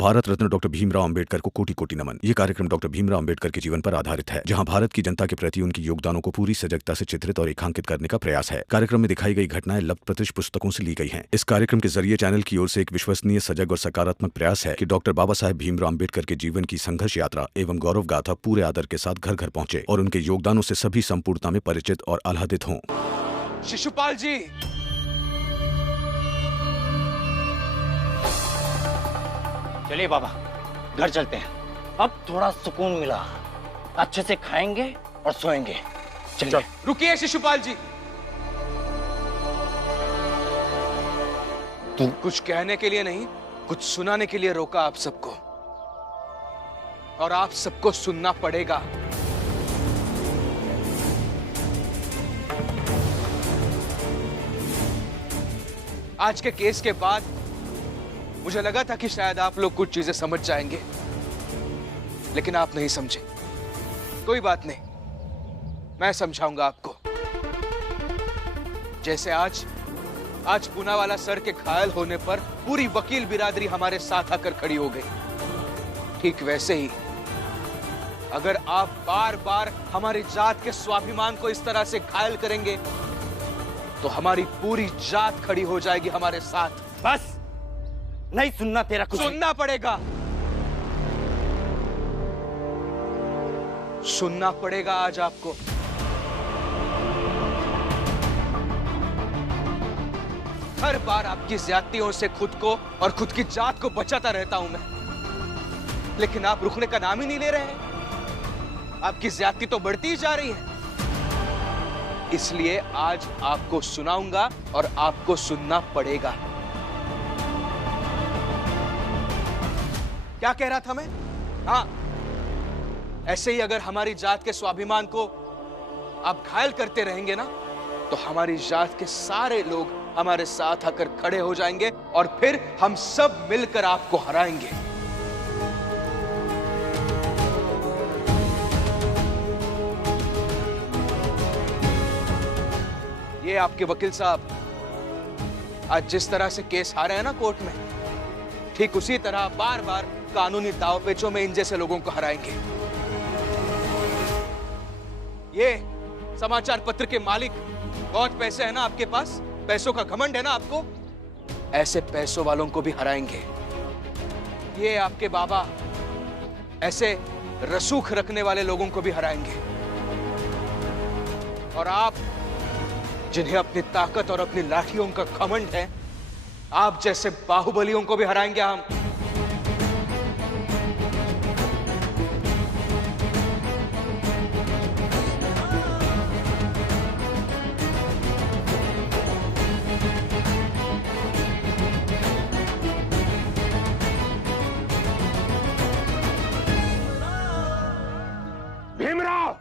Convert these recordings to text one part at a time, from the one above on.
Bharat Ratna doctor Bhimrao Ambedkar को कोटि कोटि नमन। ये कार्यक्रम डॉक्टर भीमराव अंबेडकर के जीवन पर आधारित है, जहां भारत की जनता के प्रति उनके योगदानों को पूरी सजगता से चित्रित और रेखांकित करने का प्रयास है। कार्यक्रम में दिखाई गई घटनाएं लब्ध प्रतिष्ठ पुस्तकों से ली गई हैं। इस कार्यक्रम के जरिए चैनल की ओर से एक विश्वसनीय, सजग और सकारात्मक प्रयास है कि डॉक्टर बाबा साहेब भीमराव अंबेडकर के जीवन की संघर्ष यात्रा एवं गौरव गाथा पूरे आदर के साथ घर घर पहुंचे और उनके योगदानों से सभी संपूर्णता में परिचित और आह्लादित हों। शिशुपाल जी, चलिए बाबा, घर चलते हैं। अब थोड़ा सुकून मिला, अच्छे से खाएंगे और सोएंगे। चलिए। रुकिए शिशुपाल जी, तू कुछ कहने के लिए नहीं, कुछ सुनाने के लिए रोका आप सबको, और आप सबको सुनना पड़ेगा। आज के केस के बाद मुझे लगा था कि शायद आप लोग कुछ चीजें समझ जाएंगे, लेकिन आप नहीं समझे। कोई बात नहीं, मैं समझाऊंगा आपको। जैसे आज पूनावाला सर के घायल होने पर पूरी वकील बिरादरी हमारे साथ आकर खड़ी हो गई, ठीक वैसे ही अगर आप बार बार हमारी जात के स्वाभिमान को इस तरह से घायल करेंगे तो हमारी पूरी जात खड़ी हो जाएगी हमारे साथ। बस, नहीं सुनना तेरा कुछ। सुनना पड़ेगा, सुनना पड़ेगा आज आपको। हर बार आपकी ज्यादतियों से खुद को और खुद की जात को बचाता रहता हूं मैं, लेकिन आप रुकने का नाम ही नहीं ले रहे हैं। आपकी ज्यादती तो बढ़ती ही जा रही है। इसलिए आज आपको सुनाऊंगा और आपको सुनना पड़ेगा। क्या कह रहा था मैं? हाँ, ऐसे ही अगर हमारी जात के स्वाभिमान को आप घायल करते रहेंगे ना, तो हमारी जात के सारे लोग हमारे साथ आकर खड़े हो जाएंगे और फिर हम सब मिलकर आपको हराएंगे। ये आपके वकील साहब आज जिस तरह से केस हारे हैं ना कोर्ट में, ठीक उसी तरह बार बार कानूनी दांवपेचों में इन जैसे लोगों को हराएंगे। ये समाचार पत्र के मालिक, बहुत पैसे है ना आपके पास, पैसों का घमंड है ना आपको, ऐसे पैसों वालों को भी हराएंगे। ये आपके बाबा ऐसे रसूख रखने वाले लोगों को भी हराएंगे। और आप जिन्हें अपनी ताकत और अपनी लाठियों का घमंड है, आप जैसे बाहुबलियों को भी हराएंगे हम। भीमराव,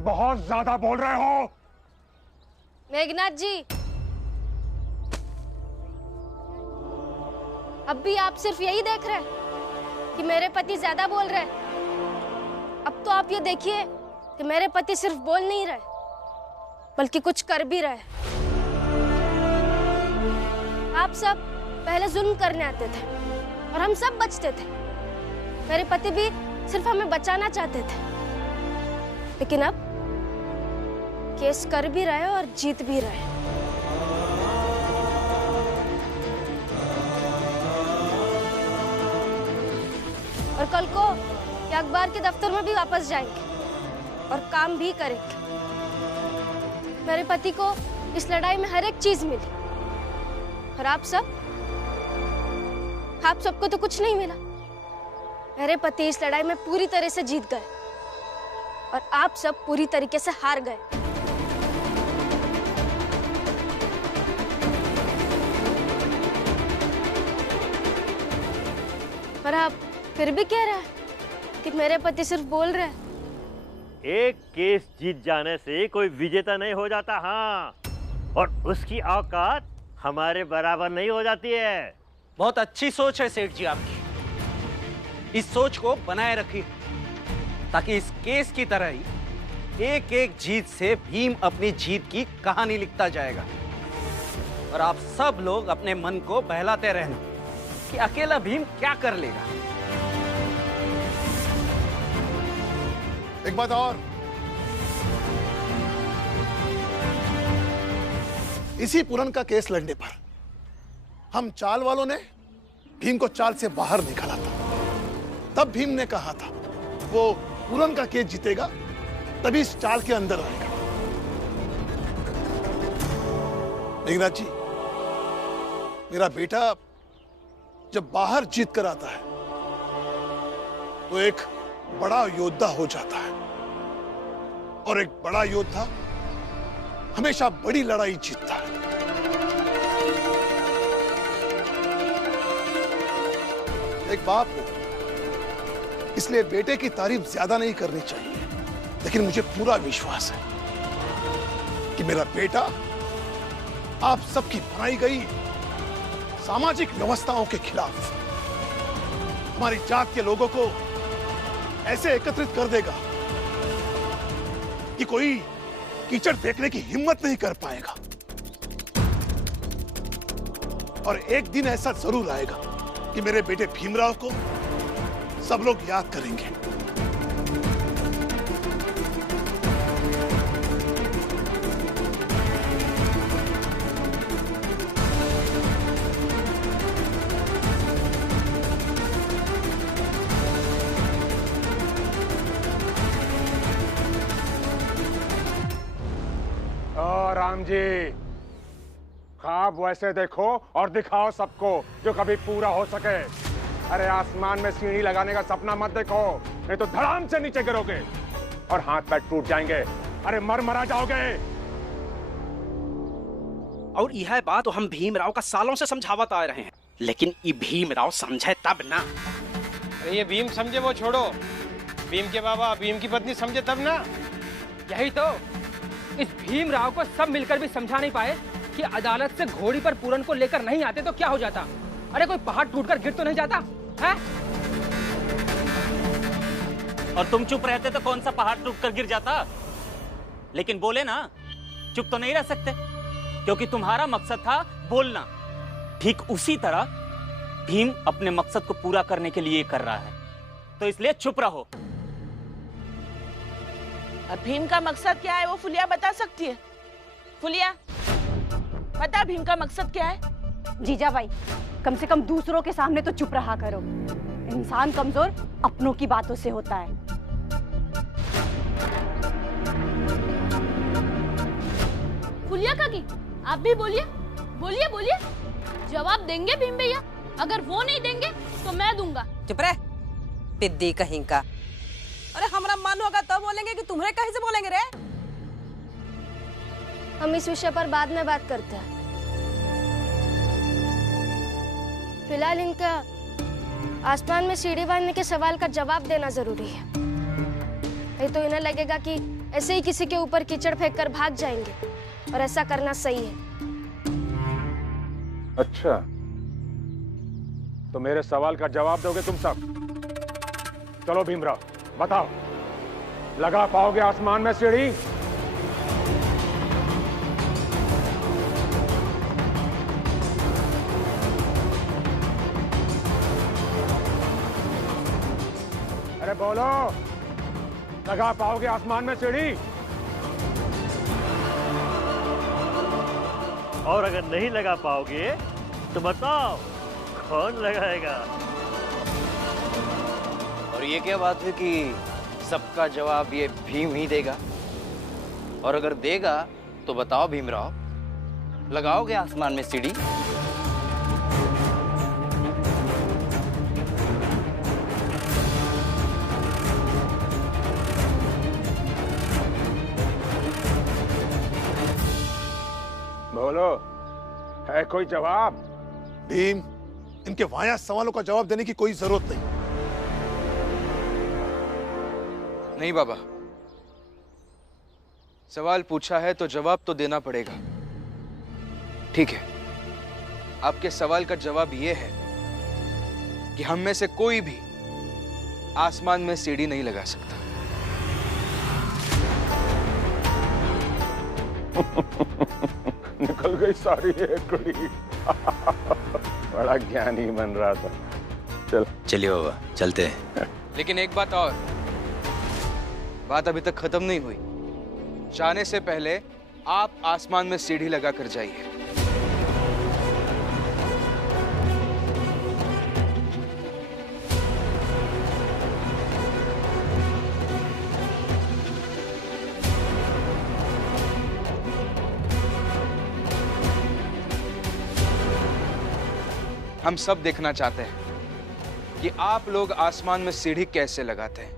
बहुत ज्यादा बोल रहे हो। मेघनाथ जी, अब भी आप सिर्फ यही देख रहे हैं कि मेरे पति ज्यादा बोल रहे हैं। अब तो आप ये देखिए कि मेरे पति सिर्फ बोल नहीं रहे, बल्कि कुछ कर भी रहे। आप सब पहले जुल्म करने आते थे और हम सब बचते थे। मेरे पति भी सिर्फ हमें बचाना चाहते थे, लेकिन अब केस कर भी रहे और जीत भी रहे। और कल को ये अखबार के दफ्तर में भी वापस जाएंगे और काम भी करेंगे। मेरे पति को इस लड़ाई में हर एक चीज मिली, और आप सबको तो कुछ नहीं मिला। मेरे पति इस लड़ाई में पूरी तरह से जीत गए और आप सब पूरी तरीके से हार गए। पर आप फिर भी कह रहे हैं कि मेरे पति सिर्फ बोल रहे हैं। एक केस जीत जाने से कोई विजेता नहीं हो जाता। हाँ, और उसकी औकात हमारे बराबर नहीं हो जाती है। बहुत अच्छी सोच है सेठ जी आपकी। इस सोच को बनाए रखिए, ताकि इस केस की तरह ही एक एक जीत से भीम अपनी जीत की कहानी लिखता जाएगा। और आप सब लोग अपने मन को बहलाते रहना कि अकेला भीम क्या कर लेगा। एक बात और, इसी पूरन का केस लड़ने पर हम चाल वालों ने भीम को चाल से बाहर निकाला था। तब भीम ने कहा था वो पूरन का केस जीतेगा तभी इस चाल के अंदर आएगा। मेघनाथ जी, मेरा बेटा जब बाहर जीत कर आता है तो एक बड़ा योद्धा हो जाता है, और एक बड़ा योद्धा हमेशा बड़ी लड़ाई जीतता है। एक बाप हो, इसलिए बेटे की तारीफ ज्यादा नहीं करनी चाहिए, लेकिन मुझे पूरा विश्वास है कि मेरा बेटा आप सबकी बनाई गई सामाजिक व्यवस्थाओं के खिलाफ हमारी जात के लोगों को ऐसे एकत्रित कर देगा कि कोई कीचड़ देखने की हिम्मत नहीं कर पाएगा। और एक दिन ऐसा जरूर आएगा कि मेरे बेटे भीमराव को सब लोग याद करेंगे। राम जी, ख्वाब वैसे देखो और दिखाओ सबको जो कभी पूरा हो सके। अरे आसमान में सीढ़ी लगाने का सपना मत देखो, नहीं तो धड़ाम से नीचे गिरोगे और हाथ पैर टूट जाएंगे। अरे मरा जाओगे। और यह बात तो हम भीमराव का सालों से समझावत आ रहे हैं, लेकिन ये भीमराव समझे तब ना। अरे ये भीम समझे वो छोड़ो, भीम के बाबा भीम की पत्नी समझे तब ना। यही तो, इस भीमराव को सब मिलकर भी समझा नहीं पाए कि अदालत से घोड़ी पर पूरन को लेकर नहीं आते तो क्या हो जाता। अरे कोई पहाड़ टूटकर गिर तो नहीं जाता है? और तुम चुप रहते तो कौन सा पहाड़ टूटकर गिर जाता। लेकिन बोले ना, चुप तो नहीं रह सकते, क्योंकि तुम्हारा मकसद था बोलना। ठीक उसी तरह भीम अपने मकसद को पूरा करने के लिए कर रहा है, तो इसलिए चुप रहो। अब भीम का मकसद क्या है वो फुलिया बता सकती है? फुलिया, पता भीम का मकसद क्या है? जीजा भाई, कम से कम दूसरों के सामने तो चुप रहा करो। इंसान कमजोर अपनों की बातों से होता है। फुलिया काकी, आप भी बोलिए बोलिए बोलिए। जवाब देंगे भीम भैया? अगर वो नहीं देंगे तो मैं दूंगा। चुप रह, पिद्दी कहीं का। अरे हमारा मन होगा तो बोलेंगे कि तुम्हारे कहीं से बोलेंगे रे। हम इस विषय पर बाद में बात करते हैं। फिलहाल इनका आसमान में सीढ़ी बांधने के सवाल का जवाब देना जरूरी है, नहीं तो इन्हें लगेगा कि ऐसे ही किसी के ऊपर कीचड़ फेंक कर भाग जाएंगे, और ऐसा करना सही है। अच्छा, तो मेरे सवाल का जवाब दोगे तुम सब? चलो भीमराव, बताओ, लगा पाओगे आसमान में सीढ़ी? अरे बोलो, लगा पाओगे आसमान में सीढ़ी? और अगर नहीं लगा पाओगे तो बताओ कौन लगाएगा? और ये क्या बात है कि सबका जवाब ये भीम ही देगा? और अगर देगा तो बताओ भीमराव, लगाओगे आसमान में सीढ़ी? बोलो, है कोई जवाब? भीम, इनके वाया सवालों का जवाब देने की कोई जरूरत नहीं। नहीं बाबा, सवाल पूछा है तो जवाब तो देना पड़ेगा। ठीक है, आपके सवाल का जवाब यह है कि हम में से कोई भी आसमान में सीढ़ी नहीं लगा सकता। निकल गई सारी हेकड़ी। बड़ा ज्ञानी बन रहा था। चल चलिए बाबा, चलते हैं। लेकिन एक बात और, बात अभी तक खत्म नहीं हुई। जाने से पहले आप आसमान में सीढ़ी लगा कर जाइए। हम सब देखना चाहते हैं कि आप लोग आसमान में सीढ़ी कैसे लगाते हैं।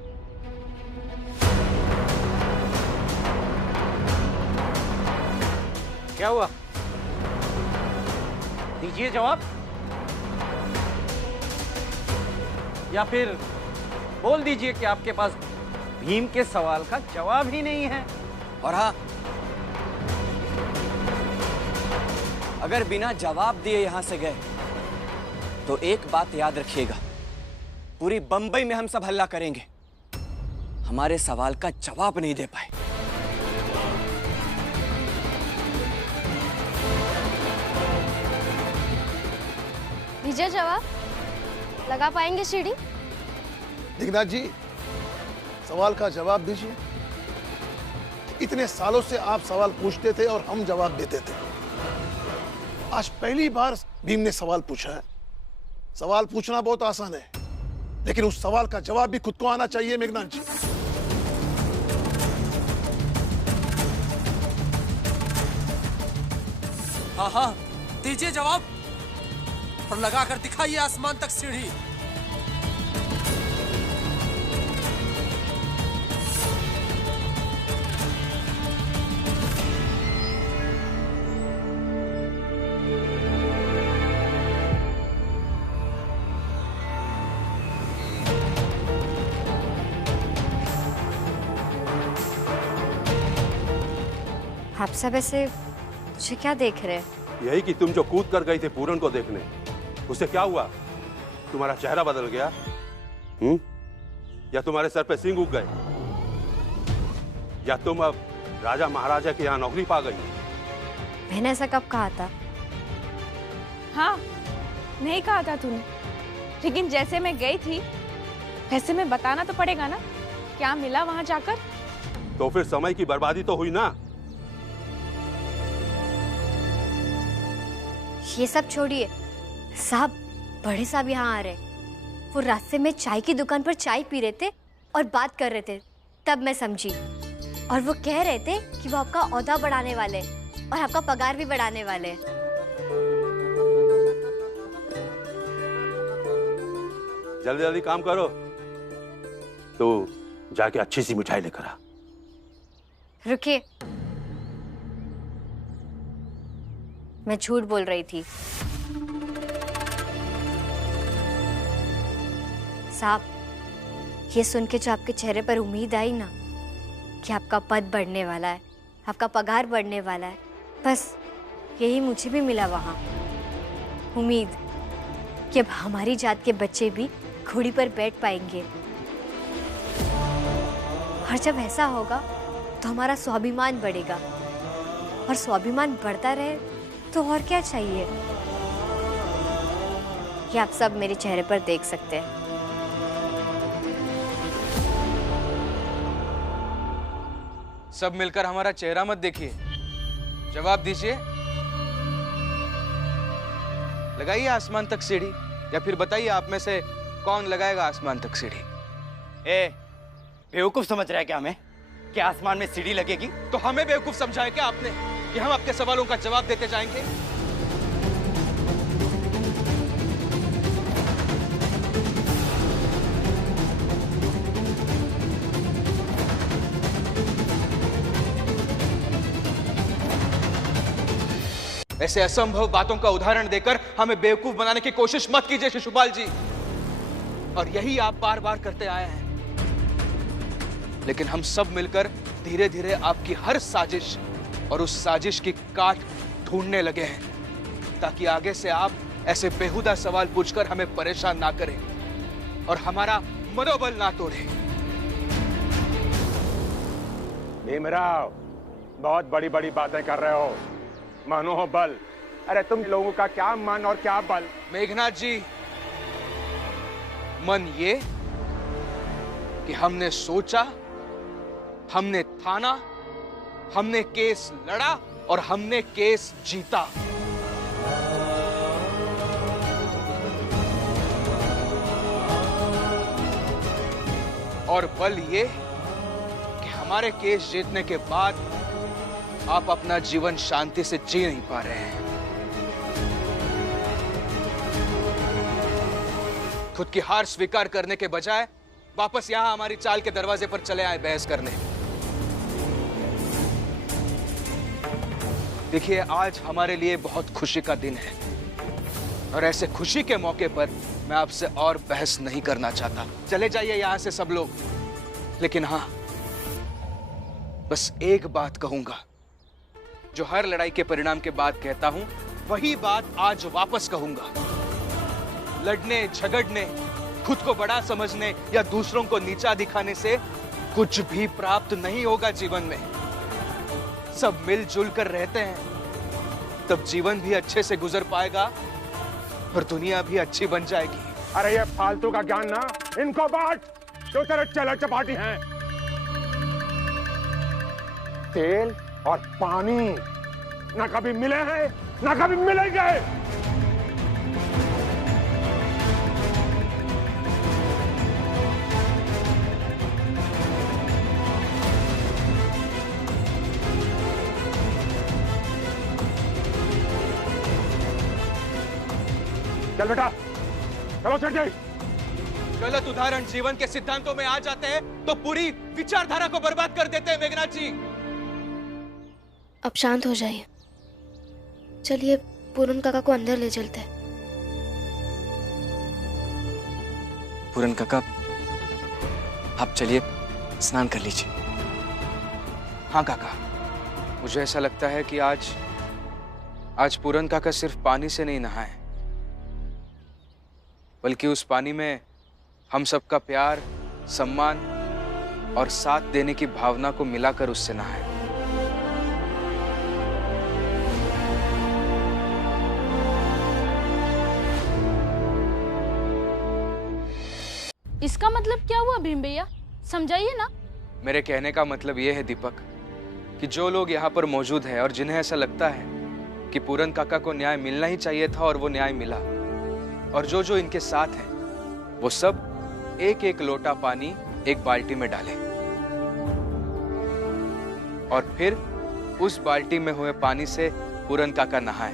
क्या हुआ? दीजिए जवाब, या फिर बोल दीजिए कि आपके पास भीम के सवाल का जवाब ही नहीं है। और हाँ, अगर बिना जवाब दिए यहां से गए तो एक बात याद रखिएगा, पूरी बंबई में हम सब हल्ला करेंगे हमारे सवाल का जवाब नहीं दे पाए। दीजिए जवाब, लगा पाएंगे सीढ़ी? दिग्नाथ जी, सवाल का जवाब दीजिए। इतने सालों से आप सवाल पूछते थे और हम जवाब देते थे। आज पहली बार भीम ने सवाल पूछा है। सवाल पूछना बहुत आसान है, लेकिन उस सवाल का जवाब भी खुद को आना चाहिए मेघनाथ जी। हाँ हाँ, दीजिए जवाब और लगाकर दिखाइए आसमान तक सीढ़ी। आप सब ऐसे मुझे क्या देख रहे हैं? यही कि तुम जो कूद कर गई थी पूरन को देखने, उससे क्या हुआ? तुम्हारा चेहरा बदल गया? या तुम्हारे सर पे सींग उग गए? या तुम अब राजा महाराजा के यहाँ नौकरी पा गई? मैंने ऐसा कब कहा था? हाँ, नहीं कहा था तूने, लेकिन जैसे मैं गई थी वैसे मैं बताना तो पड़ेगा ना, क्या मिला वहां जाकर। तो फिर समय की बर्बादी तो हुई ना। ये सब छोड़िए साहब, बड़े साहब यहाँ आ रहे। वो रास्ते में चाय की दुकान पर चाय पी रहे थे और बात कर रहे थे, तब मैं समझी। और वो कह रहे थे कि वो आपका ओहदा बढ़ाने वाले और आपका पगार भी बढ़ाने वाले। जल्दी जल्दी काम करो, तो जाके अच्छी सी मिठाई लेकर आ। रुकिए, मैं झूठ बोल रही थी साहब। ये सुन के जो आपके चेहरे पर उम्मीद आई ना कि आपका पद बढ़ने वाला है, आपका पगार बढ़ने वाला है, बस यही मुझे भी मिला वहां। उम्मीद कि अब हमारी जात के बच्चे भी घोड़ी पर बैठ पाएंगे। और जब ऐसा होगा तो हमारा स्वाभिमान बढ़ेगा, और स्वाभिमान बढ़ता रहे तो और क्या चाहिए। ये आप सब मेरे चेहरे पर देख सकते हैं। सब मिलकर हमारा चेहरा मत देखिए, जवाब दीजिए। लगाइए आसमान तक सीढ़ी, या फिर बताइए आप में से कौन लगाएगा आसमान तक सीढ़ी। ए, बेवकूफ समझ रहा है क्या हमें कि आसमान में सीढ़ी लगेगी? तो हमें बेवकूफ समझाया क्या आपने कि हम आपके सवालों का जवाब देते जाएंगे? ऐसे असंभव बातों का उदाहरण देकर हमें बेवकूफ बनाने की कोशिश मत कीजिए शिशुपाल जी। और यही आप बार बार करते आए हैं। लेकिन हम सब मिलकर धीरे धीरे आपकी हर साजिश और उस साजिश की काट ढूंढने लगे हैं, ताकि आगे से आप ऐसे बेहुदा सवाल पूछकर हमें परेशान ना करें और हमारा मनोबल ना तोड़े। भीमराव, बहुत बड़ी बड़ी बातें कर रहे हो। मनोबल अरे तुम लोगों का क्या मन और क्या बल। मेघनाथ जी, मन ये कि हमने सोचा, हमने ठाना, हमने केस लड़ा और हमने केस जीता। और बल ये कि हमारे केस जीतने के बाद आप अपना जीवन शांति से जी नहीं पा रहे हैं। खुद की हार स्वीकार करने के बजाय वापस यहां हमारी चाल के दरवाजे पर चले आए बहस करने। देखिए, आज हमारे लिए बहुत खुशी का दिन है और ऐसे खुशी के मौके पर मैं आपसे और बहस नहीं करना चाहता। चले जाइए यहां से सब लोग। लेकिन हां, बस एक बात कहूंगा, जो हर लड़ाई के परिणाम के बाद कहता हूं, वही बात आज वापस कहूंगा। लड़ने, झगड़ने, खुद को बड़ा समझने या दूसरों को नीचा दिखाने से कुछ भी प्राप्त नहीं होगा जीवन में। सब मिलजुल कर रहते हैं, तब जीवन भी अच्छे से गुजर पाएगा और दुनिया भी अच्छी बन जाएगी। अरे ये फालतू का ज्ञान ना इनको बांट, जो तेरे चला चपाटी हैं। तेल और पानी ना कभी मिले हैं, ना कभी मिलेंगे। चल बेटा, चलो चढ़ जाइए। गलत उदाहरण जीवन के सिद्धांतों में आ जाते हैं तो पूरी विचारधारा को बर्बाद कर देते हैं मेघनाथ जी। अब शांत हो जाइए। चलिए पूरन काका को अंदर ले चलते हैं। पूरन काका, आप चलिए स्नान कर लीजिए। हाँ काका, मुझे ऐसा लगता है कि आज पूरन काका सिर्फ पानी से नहीं नहाए, बल्कि उस पानी में हम सबका प्यार, सम्मान और साथ देने की भावना को मिलाकर उससे नहाए। इसका मतलब क्या हुआ भीम भैया, समझाइए ना। मेरे कहने का मतलब यह है दीपक, कि जो लोग यहाँ पर मौजूद हैं और जिन्हें ऐसा लगता है कि पूरन काका को न्याय मिलना ही चाहिए था और वो न्याय मिला, और जो जो इनके साथ हैं, वो सब एक एक लोटा पानी एक बाल्टी में डालें और फिर उस बाल्टी में हुए पानी से पूरन काका नहाए,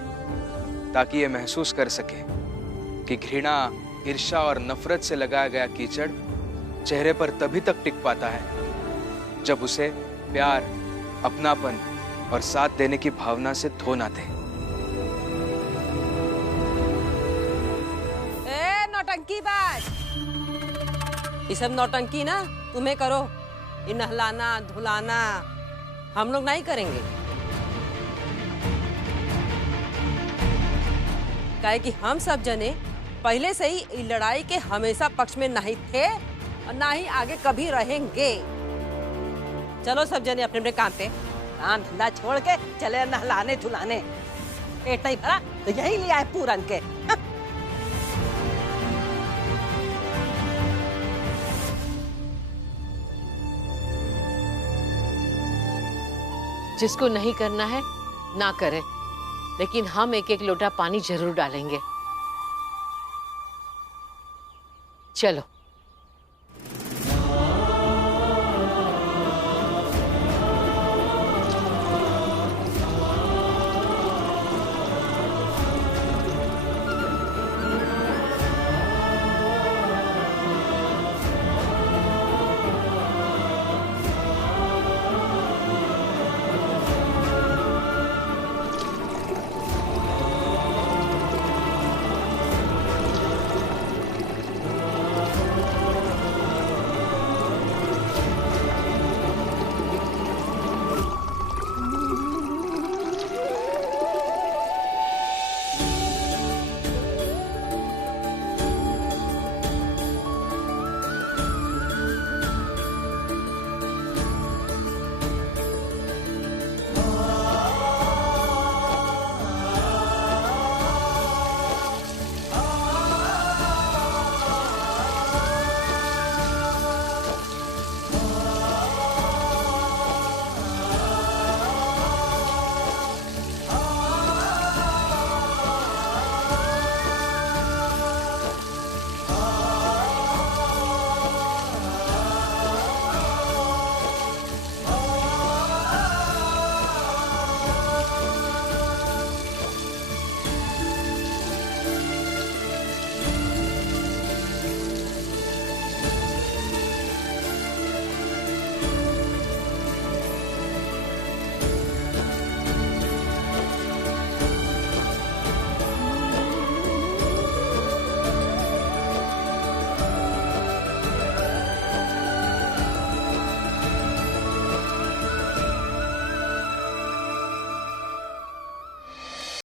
ताकि ये महसूस कर सके कि घृणा, ईर्ष्या और नफरत से लगाया गया कीचड़ चेहरे पर तभी तक टिक पाता है जब उसे प्यार, अपनापन और साथ देने की भावना से धो ना दे। नौटंकी बाज, ये सब नौटंकी ना तुम्हें करो, ये नहलाना धुलाना हम लोग नहीं करेंगे। काहे कि हम सब जने पहले से ही लड़ाई के हमेशा पक्ष में नहीं थे और ना ही आगे कभी रहेंगे। चलो सब जने अपने अपने काम पे, काम धंधा छोड़ के चले नहलाने धुलाने। पेट नहीं भरा तो यही ले आए पूरन के। जिसको नहीं करना है ना करे, लेकिन हम एक एक लोटा पानी जरूर डालेंगे। चलो।